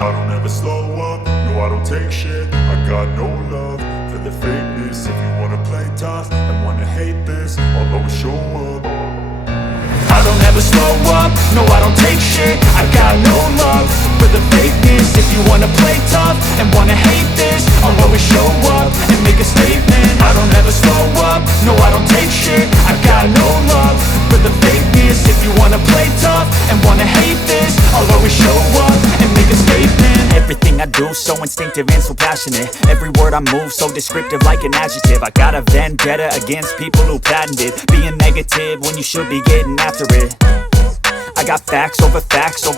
I don't ever slow up, no I don't take shit. I got no love for the fakeness. If you wanna play tough and wanna hate this, I'll always show up. I don't ever slow up, no I don't take shit. I got no love for the fakeness. If you wanna play tough and wanna hate this, I'll always show up and make a statement. I don't ever slow up, no I don't take shit. I got no love for the fakeness. If you wanna play tough and wanna hate this, I'll always show up and make a statement. Everything I do so instinctive and so passionate. Every word I move so descriptive like an adjective. I got a vendetta against people who patented being negative when you should be getting after it. I got facts over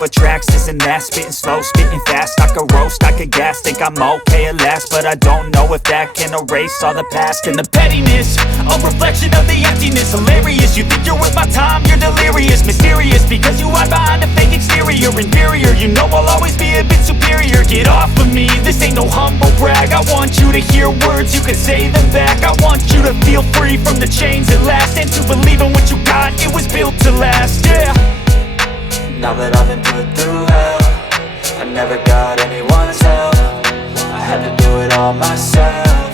tracks, this and that. Spitting slow, spitting fast, I could roast, I could gas. Think I'm okay at last, but I don't know if that can erase all the past. And the pettiness, a reflection of the emptiness. Hilarious, you think you're worth my time, you're delirious. Mysterious, because you hide behind a fake exterior. Inferior, you know I'll always be a bit superior. Get off of me, this ain't no humble brag. I want you to hear words, you can say them back. I want you to feel free from the chains at last, and to believe in what you got, it was built to last, yeah. Now that I've been put through hell, I never got anyone's help. I had to do it all myself.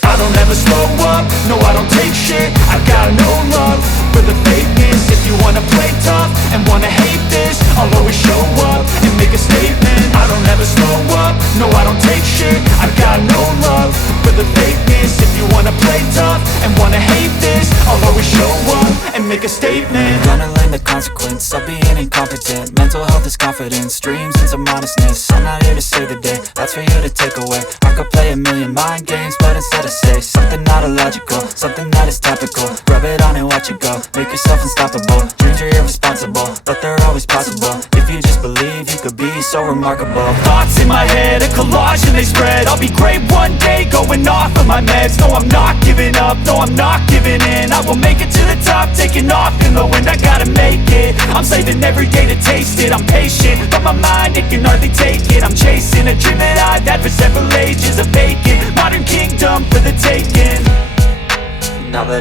I don't ever slow up, no I don't take shit. I got no love for the fakeness. If you wanna play tough and wanna hate this, I'll always show up and make a statement. I don't ever slow up, no I don't take shit. I got no love for the fakeness. If you wanna play tough and wanna hate this, I'll always show up and make a statement. Gonna learn the consequence of being incompetent. Mental health is confidence, dreams and some honestness. I'm not here to save the day, that's for you to take away. I could play a million mind games, but instead I say something not illogical, something that is topical. Rub it on and watch it go, make yourself unstoppable. Dreams are irresponsible, but they're always possible. If you just believe, you could be so remarkable. Thoughts in my head, a collage and they spread. I'll be great one day, going off of my meds. No, I'm not giving up, no, I'm not giving in. I will make it to the top, taking off in the wind. I gotta make it, I'm saving every day to taste it. I'm patient, but my mind, it can hardly take it. I'm chasing a dream that I've had for several ages. A vacant modern kingdom for the taking. Now that